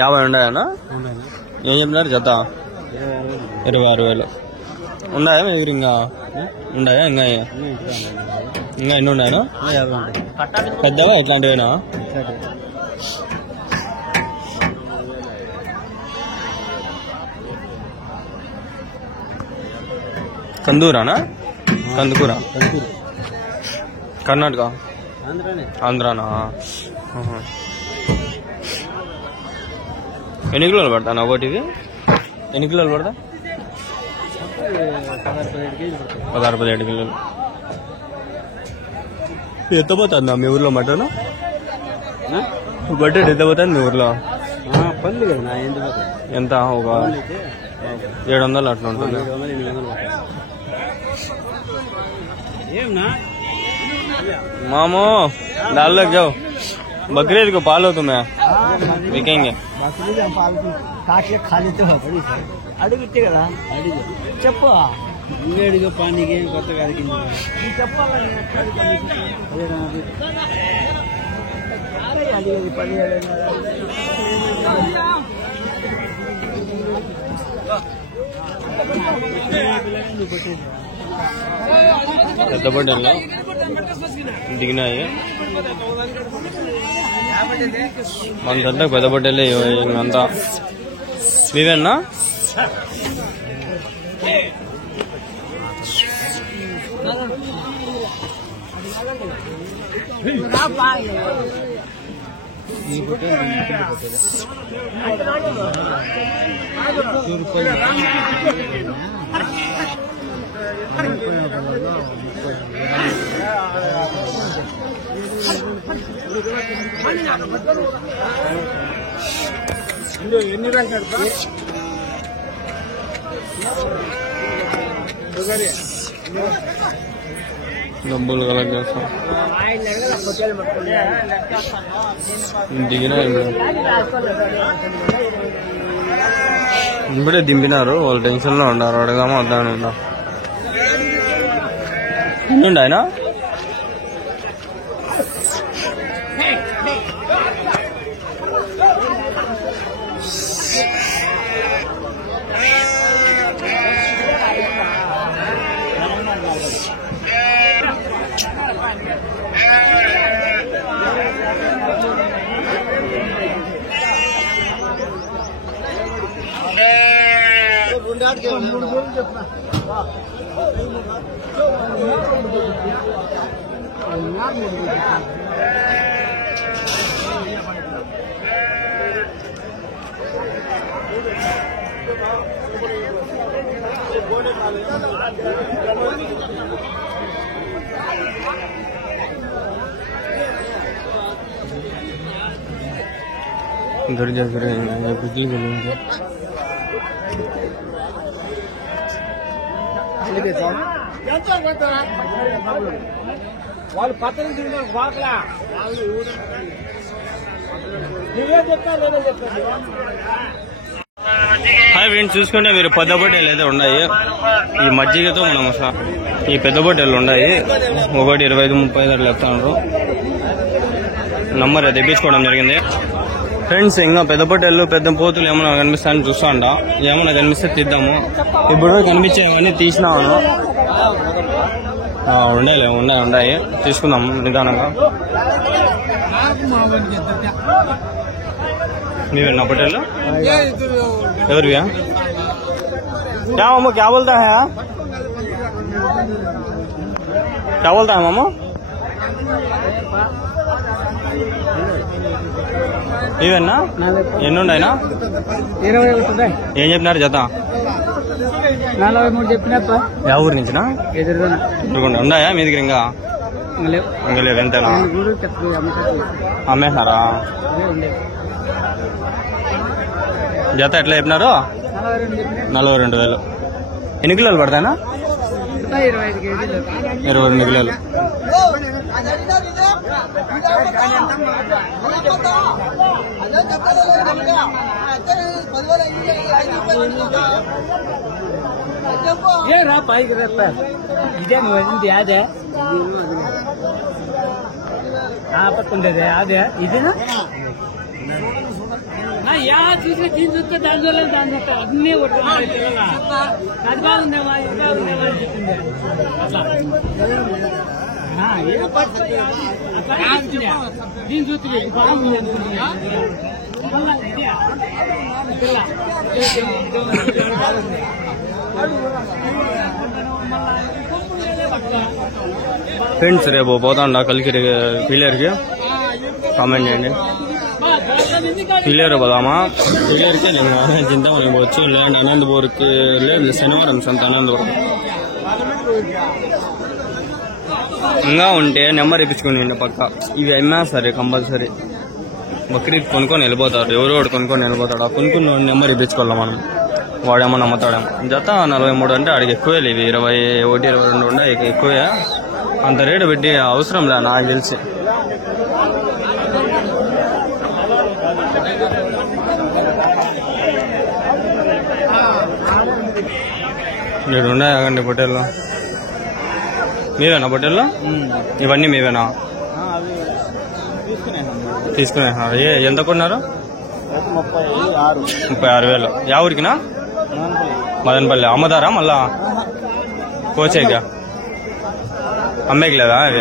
యాభై ఉన్నాయన్నా? ఏం చెప్పినారు జత? 26,000 ఉన్నాయా మీ దగ్గర? ఇంకా ఉన్నాయా? ఇంకా ఎన్ని ఉన్నాయా? పెద్దగా ఇట్లాంటివేనా? కందూరానా? కందుకూర కర్ణాటక ఆంధ్రానా? ఎన్ని కిలోలు పడతా ఒకటివి? ఎన్ని కిలోలు పడతా? 16-17 కిలోలు. ఎంత పోతుందా మీ ఊర్లో మటన్? బడ్జెట్ ఎంత పోతుంది మీ ఊర్లో? ఎంత? ఒక 700 అట్లా ఉంటుంది. मामो डाल लग जाओ बकरीद को पालो तुम्हें बिकेंगे खा लेते हो बड़ी अड़गुट्टे कदा चप्प इंगेडिगो पानीगे కొత్తగా అడిగింది ఈ చెప్పాలని అడిగేది 17 పెద్ద బొడ్డల్లో దిగినాయి మనదంతా పెద్ద బొడ్డలే అంతా ఇవేనా? డబ్బులు కలెక్ట్ చేస్తాం దిగినా ఇప్పుడే దింపినారు వాళ్ళు టెన్షన్ లో ఉన్నారు అడగామా వద్దాని ఉన్నా ఎన్నుండి ఆయన घर जा फिर बिजली बोलूँगा వాళ్ళు పక్కన తిరిగిన వాకలా హాయ్ ఫ్రెండ్స్, చూసుకుంటే మీరు పెద్ద బొట్టెలు అయితే ఉన్నాయి. ఈ మజ్జిగతో మనం ఈ పెద్ద బొట్టెలు ఉన్నాయి. ఒకటి 25-30 అట్లా చెప్తాను. నంబర్ తెప్పించుకోవడం జరిగింది. ఫ్రెండ్స్, ఇంకా పెద్ద పొట్టెళ్ళు పెద్ద పోతులు ఏమైనా కనిపిస్తాయని చూస్తాంట. ఏమైనా కనిపిస్తే తీద్దాము. ఇప్పుడు కనిపించేవన్నీ తీసినాను. ఉన్నాయి తీసుకుందాం నిదానంగా. మీవేనా పొట్టెళ్ళు? ఎవరివ్యా? क्या मामू क्या बोलता है? क्या बोलता है मामू? ఇవన్నా ఎన్ని ఉన్నాయినా? 21 ఏం చెప్పినారు జత? 43 చెప్పినప్ప. యా ఊరు నుంచినా? ఎదురుగొండ. ఉన్నాయా మీ దగ్గర? ఇంకా లేవు. ఎంతనా అమ్మేసినారా? జత ఎట్లా చెప్పినారు? 42,000. ఎన్ని కిలోలు పడతాయినా? 22 కిలోలు. ఏ రా పైకి రా ఇదే నువ్వు అదింది అదే ఆ పక్కుండేదే అదే ఇదేనా యా చూసి దీని చూస్తే దాని చూడలేదు దాని చూస్తే అన్నీ కొట్టుకున్నాయి అది బాగుందేమా ఇది బాగుందేమా అని చెప్పింది అట్లా దీని చూస్తే బాగుంది అనుకుంటున్నా మళ్ళా ఇదే పిల్ల ఫ్రెండ్స్ రేపు పోతాండా కలికి పిల్లర్కి కామెంట్ చేయండి. పిల్లర్ పోదామా? పిల్లర్కి నేను చింతామణి పోవచ్చు, లేదంటే అనంతపూర్కి లేదు శనివారం సంత అనంతపురం. ఇంకా ఉంటే నెంబర్ ఇప్పించుకుని పక్క ఇవి అమ్మేస్తారు కంపల్సరీ. బక్రీద్ కొనుక్కొని వెళ్ళిపోతారు, ఎవరో ఒకటి కొనుక్కొని వెళ్ళిపోతాడు. ఆ కొనుక్కున్న నెంబర్ ఇప్పించుకోవాలి మనం, వాడేమో నమ్ముతాడేమో. జత 43 అంటే ఆడికి ఎక్కువే ఇవి 21, 22 ఉండే ఎక్కువే. అంత రేటు పెట్టి అవసరం లే నాకు తెలిసి. ఇక్కడ ఉన్నాయి కాకండి పొట్టేళ్ళు. మీవేనా పొట్టేళ్ళు? ఇవన్నీ మీవేనా? తీసుకునేస్తున్నారు. ఎంత కొన్నారు? 36,000. యా ఊరికినా? మదనపల్లి. అమ్మదారా మళ్ళా? కోచేగా అమ్మేకి లేదా? అవి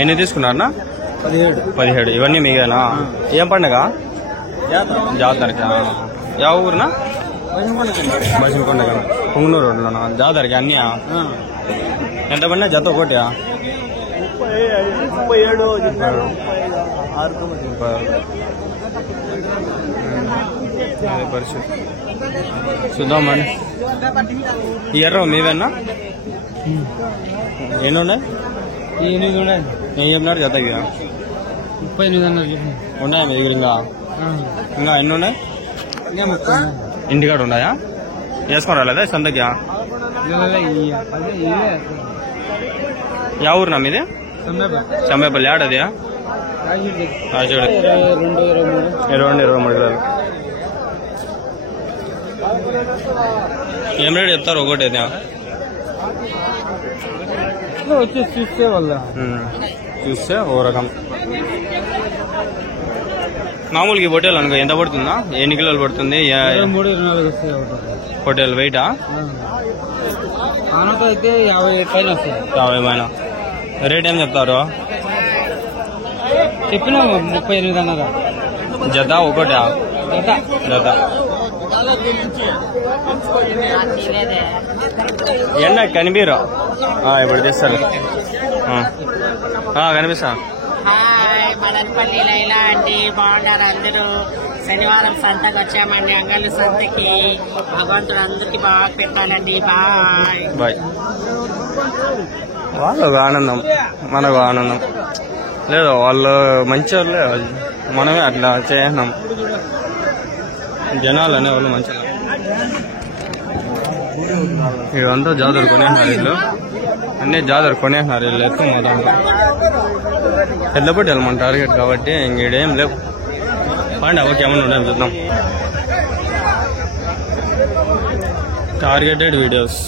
ఎన్ని తీసుకున్నారనా? 17. ఇవన్నీ మీవేనా? ఏం పండుగ? జాతరకి. యా ఊరునా? బసిమకొండ. పొంగునూరు రోడ్లోనా? జాతరకి అన్నీ ఎంత పడినా? జత ఒకటి 37. పరిస్థితి చూద్దామండి. ఈ ఎర్ర మీవేనా? ఎన్ని ఉన్నాయి? 8 ఉన్నాయి. ఏం చెప్పినారు జతకి? 38 అన్నారు. ఉన్నాయా మీ దగ్గర? ఇంకా ఎన్ని ఉన్నాయి? ఇంటికాడ ఉన్నాయా? వేసుకొని రాలేదా సంతకి? యా ఊరునా మీది? చంబేపల్లి. ఆడది రాజోడు. 22-23 కిలోలు. ఏం రేటు చెప్తారు ఒకటి? వచ్చి చూస్తే వాళ్ళ చూస్తే ఓ రకం. మామూలుగా ఈ పొట్టేలు అనుకో ఎంత పడుతుందా? ఎన్ని కిలోలు పడుతుంది? 23-24 పొట్టేలు వెయిటా? అయితే 50 పైన వస్తాయి. 50 పైన. రేట్ ఏం చెప్తారు? చెప్పినా 38 అన్నారా? జత ఒకటా? జత. ఎండ కనిపిరు ఇప్పుడు తెస్తారు. కనిపిస్తా. హాయ్, మదనపల్లి లైలా అండి. బాగుంటారు అందరూ? శనివారం సంతకు వచ్చామండి, అంగళ్ళు సంతకి. భగవంతుడు అందరికి బాగా పెట్టాలండి. Bye bye. వాళ్ళకు ఆనందం, మనకు ఆనందం లేదు. వాళ్ళు మంచి వాళ్ళే, మనమే అట్లా చేసినాం. జనాలు అనేవాళ్ళు మంచి. ఇవంతా జాతర కొనేసినారు వీళ్ళు, అన్నీ జాతర కొనేసినారు వీళ్ళు. ఎత్తు మొత్తం పెద్దపట్టి వెళ్ళి మన టార్గెట్ కాబట్టి ఇంకేం లేవు. పండి ఓకే ఏమన్నా ఉండే చూద్దాం. Targeted videos.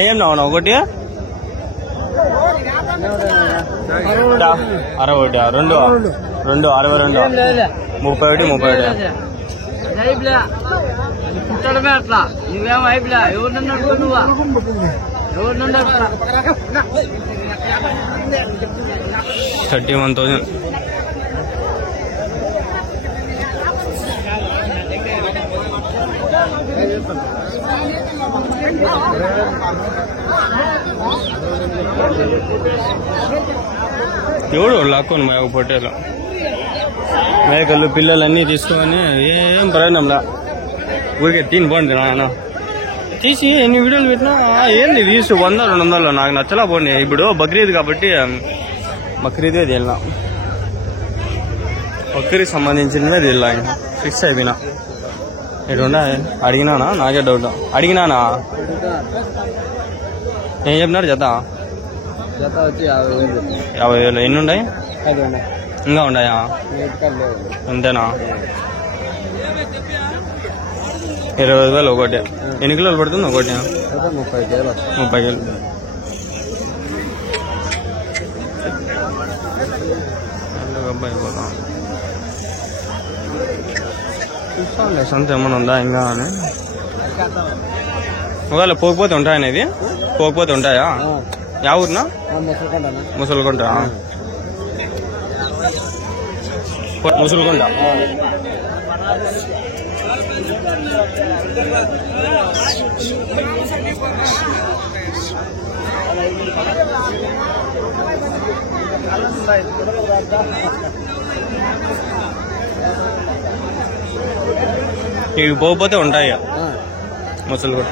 ఏం నావునా ఒకటి 61, 2 62, 31. పుట్టడమే అట్లా. నువ్వేమో అయిపోలే. ఎవరినన్నా నువ్వా? ఎవరినన్నా 31,000. ఎవడు లాక్కొని మేక పొట్టేలు మేకలు పిల్లలన్నీ తీసుకొని ఏం ప్రయోజనంలా ఊరికే తిని పోండి నాన్న. తీసి ఎన్ని వీడియోలు పెట్టినా ఏంది వ్యూస్ 100-200 నాకు నచ్చలా పోనీ. ఇప్పుడు బక్రీద్ కాబట్టి బక్రీదే తిన్నా, బక్రీద్ సంబంధించినదే తిన్నా, ఫిక్స్ అయిపోయినా. ఎటుండా అడిగినానా? నాకే డౌట్. అడిగినానా? ఏం చెప్పినారు? జత వచ్చి 50,000. ఎన్ని ఉన్నాయి? 5 ఉన్నాయి. ఇంకా ఉన్నాయా? అంతేనా? 20,000 ఒకటి. ఎన్ని కిలోలు పడుతుంది ఒకటి? 30 కిలోలు. 30 కిలోలు. చూస్తాంలే సొంత ఏమైనా ఉందా ఇంకా అని. ఒకవేళ పోకపోతే ఉంటాయని ఇది పోకపోతే ఉంటాయా? యా ఊరినా? ముసలికొంట. ముసలికొంట. ఇవి పోకపోతే ఉంటాయి ముసలికొంట.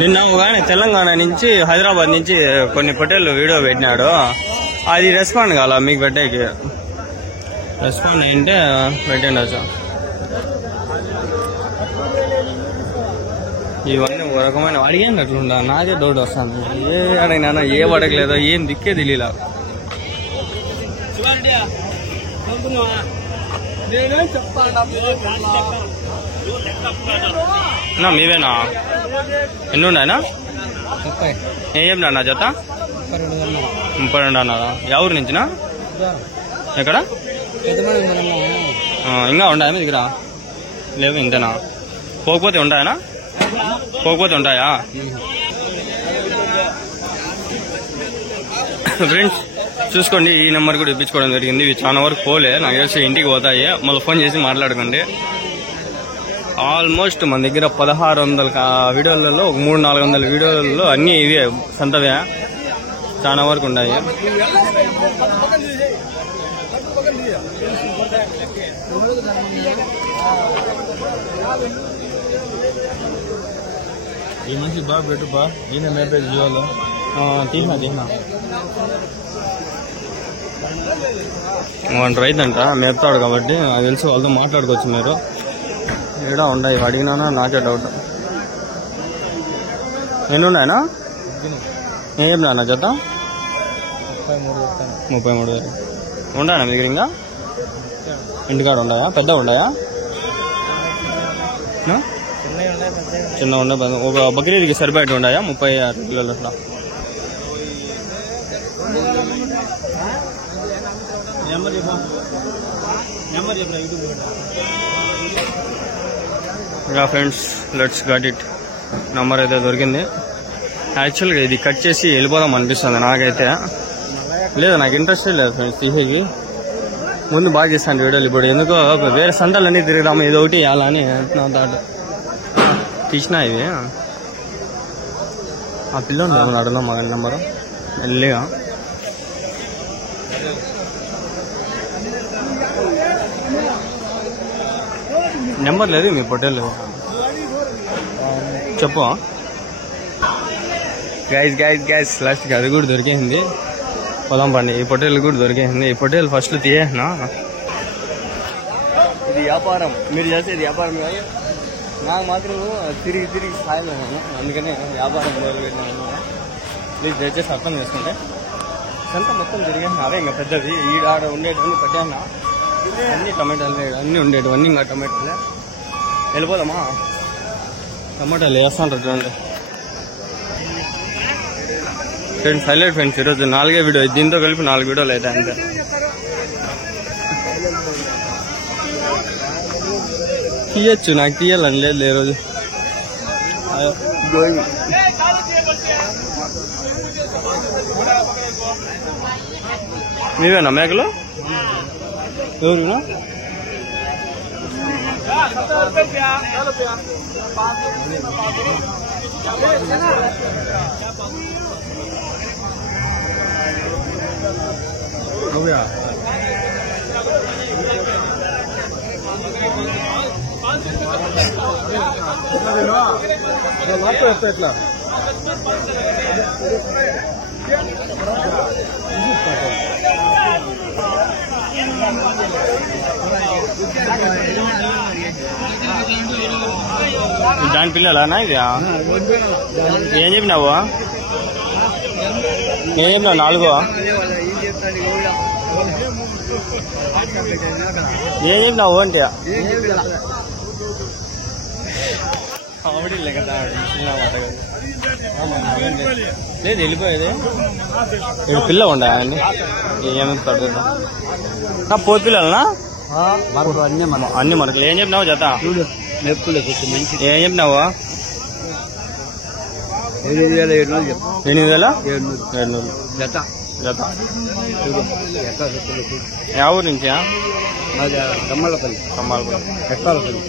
నిన్న ఒక ఆయన తెలంగాణ నుంచి హైదరాబాద్ నుంచి కొన్ని పొట్టేళ్ళు వీడియో పెట్టినాడు. అది రెస్పాండ్ కాల. మీకు పెట్టేకి రెస్పాండ్ అయింటే పెట్టండి. అసలు ఇవన్నీ ఒక రకమైన అడిగేండి అట్లుండా. నాకే డౌట్ వస్తాను. ఏ అడిగినా ఏ అడగలేదో ఏం దిక్కే తెలియలా. నా మీవేనా? ఎన్ని ఉన్నాయనా? 30. ఏం చెప్పినా జత? 32 అన్నారా? ఎవరి నుంచినా? ఎక్కడ? ఇంకా ఉన్నాయా మీ దగ్గర? లేవు ఇంతేనా? పోకపోతే ఉంటాయనా? పోకపోతే ఉంటాయా? ఫ్రెండ్స్ చూసుకోండి, ఈ నెంబర్ కూడా ఇప్పించుకోవడం జరిగింది. ఇవి చాలా వరకు పోలే, నాకు తెలిసి ఇంటికి పోతాయి. మళ్ళీ ఫోన్ చేసి మాట్లాడుకోండి. ఆల్మోస్ట్ మన దగ్గర 1600 వీడియోలలో ఒక 300-400 వీడియోలలో అన్నీ ఇవే సొంతవే, చాలా వరకు ఉన్నాయి. ఈ మంచి బాగా పెట్టు బా. ఈయన మేపే జీవాలు తీసినా వాడు రైతంట మేపుతాడు కాబట్టి నాకు తెలుసు. వాళ్ళతో మాట్లాడుకోవచ్చు మీరు. ఏడా ఉన్నాయి అడిగినానా? నాకే డౌట్. ఎన్ని ఉన్నాయనా? ఏం చెప్పినా జత? 33,000 ఉన్నాయా మీ దగ్గర? ఇంకా ఇంటికాడ ఉన్నాయా? పెద్ద ఉన్నాయా? చిన్న ఉన్నాయి. ఒక బక్రీద్కి సరిపోయేట్టు ఉన్నాయా? 36 కిలోలు అట్లా. Yeah friends, let's got it. Number అయితే దొరికింది. యాక్చువల్గా ఇది కట్ చేసి వెళ్ళిపోదాం అనిపిస్తుంది నాకైతే. లేదు, నాకు ఇంట్రెస్టే లేదు ఫ్రెండ్స్ తీసేకి. ముందు బాగా చేస్తాను వీడియోలు. ఇప్పుడు ఎందుకో వేరే సంటలన్నీ తిరుగుదాము, ఏదో ఒకటి వేయాలని నా థాట్. తీసినా ఇవి. ఆ పిల్లని ఏమన్నా అడుగుదాం మా నెంబరు మెల్లిగా. నెంబర్ లేదు మీ పొట్టేలు చెప్పు. గైస్ లాస్ట్కి అది కూడా దొరికేసింది. పొలం పండి ఈ పొట్టేలు కూడా దొరికేసింది. ఈ పొట్టేలు ఫస్ట్ తీయేసినా. ఇది వ్యాపారం, మీరు చేసేది వ్యాపారం కాదు. నాకు మాత్రం తిరిగి స్థాయిలో అందుకనే వ్యాపారం మొదలుపెట్టినాను. ప్లీజ్ దయచేసి అర్థం చేసుకుంటే. సంత మొత్తం తిరిగేసిన అవే ఇంకా పెద్దది. ఈ ఆడ ఉండేటివన్నీ పెట్టాను. అన్ని టమాటాలు అన్నీ ఉండేటివన్నీ ఇంకా టమాటాలే. వెళ్ళిపోదామా? టమాటాలు వేస్తాంటారు చూడండి ఫ్రెండ్స్. హైలైట్ ఫ్రెండ్స్, ఈరోజు 4గే వీడియో. దీంతో కలిపి 4 వీడియోలు అయితే అంతే. తీయచ్చు, నాకు తీయాలని లేదు ఈరోజు. మీవేనా మేకలు? ఎవరునా? ఎట్లా దాని పిల్లలానా ఇది ఏం చెప్పినావు ఏం చెప్పినావు 4 ఏం చెప్పినావు అంటే ఆవిడ కదా లేదు వెళ్ళిపోయేది ఇక్కడ పిల్ల ఉండే ఏమేమి పడుతుందా పోతు పిల్లలనా అన్ని మరకలు ఏం చెప్పినావు జత ఏం చెప్పినావు 8,700 జత జత యా ఊరు నుంచి కమ్మలపల్లి కమ్మాలపల్లి ఎక్కాలపల్లి